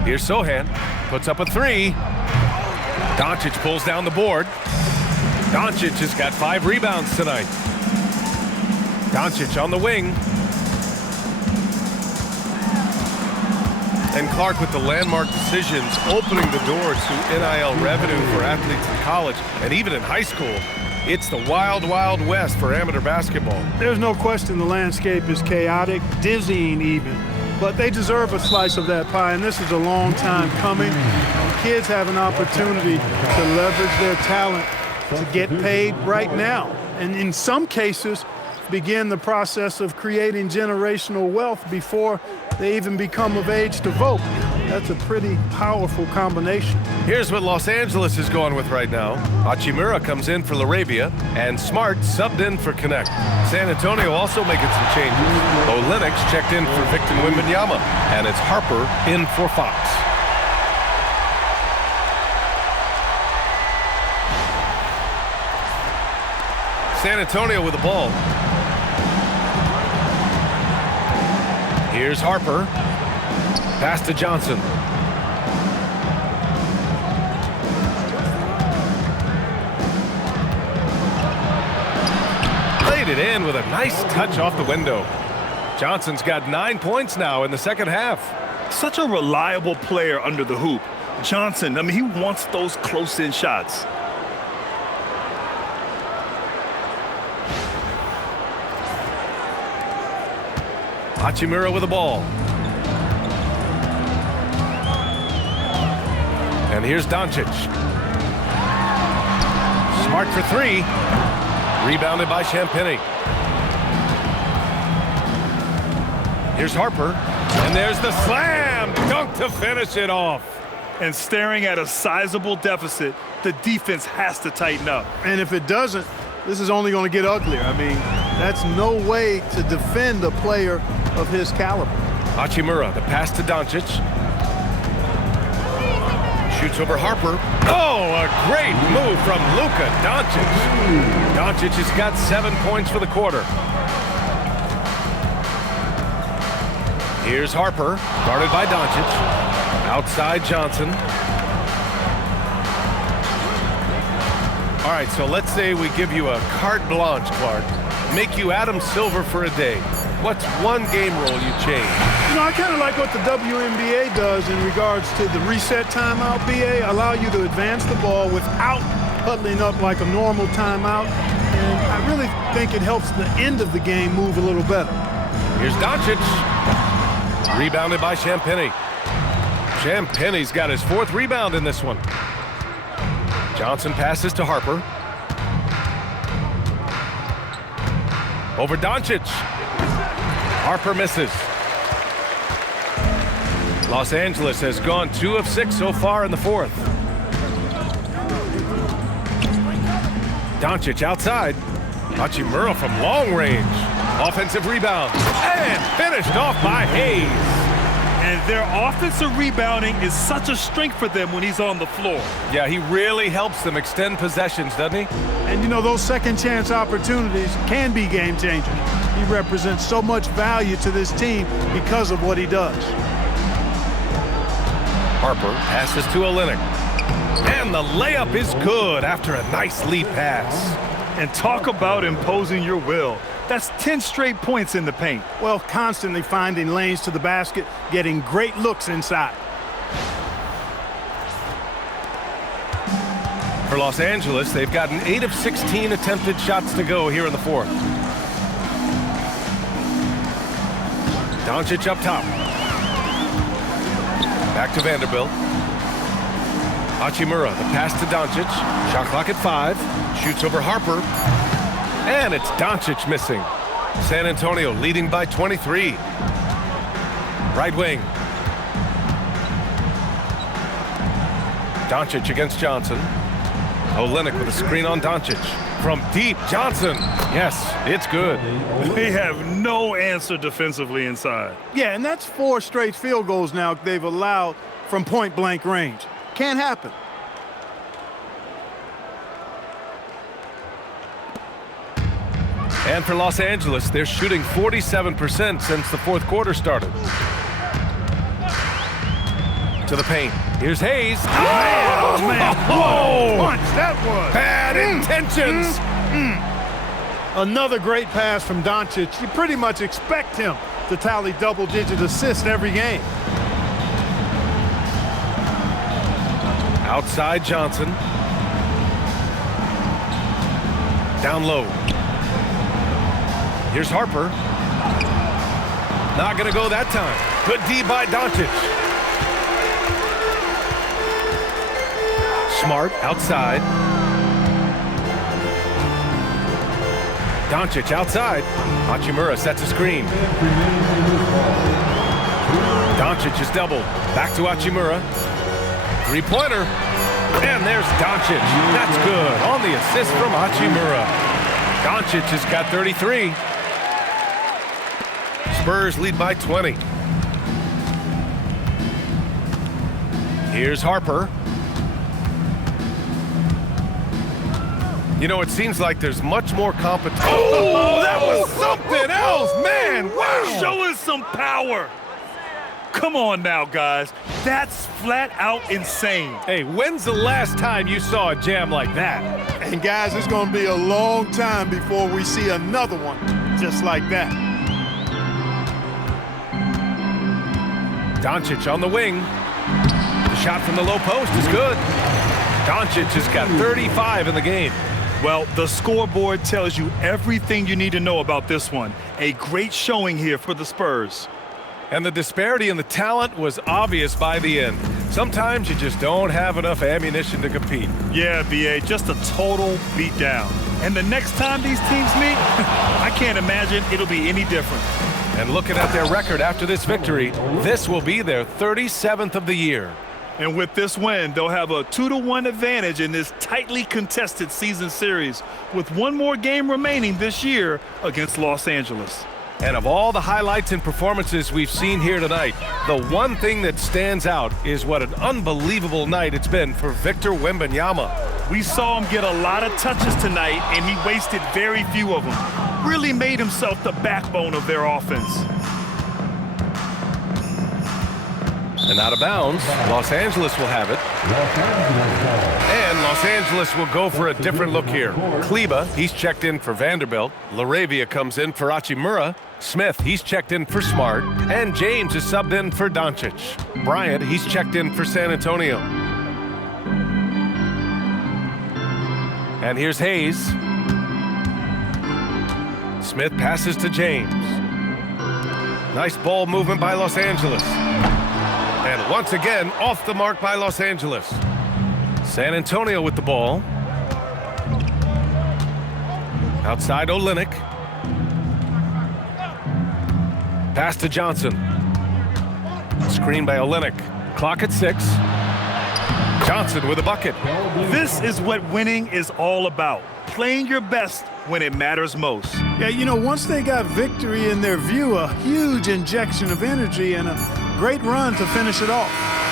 Here's Sohan. Puts up a 3. Doncic pulls down the board. Doncic has got 5 rebounds tonight. Doncic on the wing. And Clark with the landmark decisions, opening the door to NIL revenue for athletes in college and even in high school. It's the wild, wild west for amateur basketball. There's no question the landscape is chaotic, dizzying even. But they deserve a slice of that pie, and this is a long time coming. Kids have an opportunity to leverage their talent to get paid right now. And in some cases, begin the process of creating generational wealth before they even become of age to vote. That's a pretty powerful combination. Here's what Los Angeles is going with right now. Hachimura comes in for LaRavia, and Smart subbed in for Connect. San Antonio also making some changes. Olenix checked in for Victor Wembanyama, and it's Harper in for Fox. San Antonio with the ball. Here's Harper. Pass to Johnson. Laid it in with a nice touch off the window. Johnson's got 9 points now in the second half. Such a reliable player under the hoop. Johnson, I mean, he wants those close-in shots. Hachimura with the ball. And here's Doncic. Smart for 3. Rebounded by Champagnie. Here's Harper. And there's the slam dunk to finish it off. And staring at a sizable deficit, the defense has to tighten up. And if it doesn't, this is only going to get uglier. I mean, that's no way to defend a player of his caliber. Hachimura, the pass to Doncic. Shoots over Harper. Oh, a great move from Luka Dončić. Doncic has got 7 points for the quarter. Here's Harper, guarded by Doncic. Outside Johnson. All right, so let's say we give you a carte blanche, Clark. Make you Adam Silver for a day. What's one game rule you change? You know, I kind of like what the WNBA does in regards to the reset timeout, BA. Allow you to advance the ball without huddling up like a normal timeout. And I really think it helps the end of the game move a little better. Here's Doncic. Rebounded by Champagnie. Champagnie's got his 4th rebound in this one. Johnson passes to Harper. Over Doncic. Harper misses. Los Angeles has gone 2 of 6 so far in the fourth. Doncic outside. Hachimura from long range. Offensive rebound. And finished off by Hayes. And their offensive rebounding is such a strength for them when he's on the floor. Yeah, he really helps them extend possessions, doesn't he? And, you know, those second-chance opportunities can be game-changers. He represents so much value to this team because of what he does. Harper passes to Olynyk. And the layup is good after a nice lead pass. And talk about imposing your will. That's 10 straight points in the paint. Well, constantly finding lanes to the basket, getting great looks inside. For Los Angeles, they've gotten 8 of 16 attempted shots to go here in the fourth. Doncic up top. Back to Vanderbilt. Hachimura, the pass to Doncic. Shot clock at 5. Shoots over Harper. And it's Doncic missing. San Antonio leading by 23. Right wing. Doncic against Johnson. Olynyk with a screen on Doncic. From deep, Johnson. Yes, it's good. They have no answer defensively inside. Yeah, and that's 4 straight field goals now they've allowed from point-blank range. Can't happen. And for Los Angeles, they're shooting 47% since the fourth quarter started. To the paint. Here's Hayes. Oh, man. Oh, Punch, that was. bad intentions. Another great pass from Doncic. You pretty much expect him to tally double-digit assists every game. Outside Johnson. Down low. Here's Harper. Not going to go that time. Good D by Doncic. Smart outside. Doncic outside. Hachimura sets a screen. Doncic is doubled. Back to Hachimura. Three-pointer. And there's Doncic. That's good. On the assist from Hachimura. Doncic has got 33. Spurs lead by 20. Here's Harper. You know, it seems like there's much more competition. Oh, that was something else, man. Wow. Show us some power. Come on now, guys. That's flat out insane. Hey, when's the last time you saw a jam like that? And, guys, it's going to be a long time before we see another one just like that. Doncic on the wing. The shot from the low post is good. Doncic has got 35 in the game. Well, the scoreboard tells you everything you need to know about this one. A great showing here for the Spurs. And the disparity in the talent was obvious by the end. Sometimes you just don't have enough ammunition to compete. Yeah, B.A., just a total beatdown. And the next time these teams meet, I can't imagine it'll be any different. And looking at their record after this victory, this will be their 37th of the year. And with this win, they'll have a 2-1 advantage in this tightly contested season series with one more game remaining this year against Los Angeles. And of all the highlights and performances we've seen here tonight, the one thing that stands out is what an unbelievable night it's been for Victor Wembanyama. We saw him get a lot of touches tonight, and he wasted very few of them. Really made himself the backbone of their offense. And out of bounds, Los Angeles will have it. And Los Angeles will go for a different look here. Kleba, he's checked in for Vanderbilt. LaRavia comes in for Hachimura. Smith, he's checked in for Smart. And James is subbed in for Doncic. Bryant, he's checked in for San Antonio. And here's Hayes. Smith passes to James. Nice ball movement by Los Angeles. And once again, off the mark by Los Angeles. San Antonio with the ball. Outside Olynyk. Pass to Johnson. Screen by Olynyk. Clock at 6. Johnson with a bucket. This is what winning is all about. Playing your best when it matters most. Yeah, you know, once they got victory in their view, a huge injection of energy and a great run to finish it off.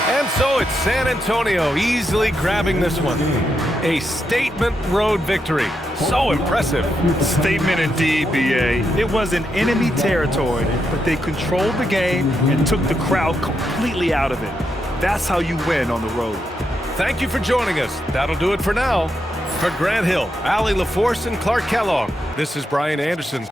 And so it's San Antonio easily grabbing this one. A statement road victory. So impressive. Statement indeed, BA. It was in enemy territory, but they controlled the game and took the crowd completely out of it. That's how you win on the road. Thank you for joining us. That'll do it for now. For Grant Hill, Allie LaForce, and Clark Kellogg, this is Brian Anderson.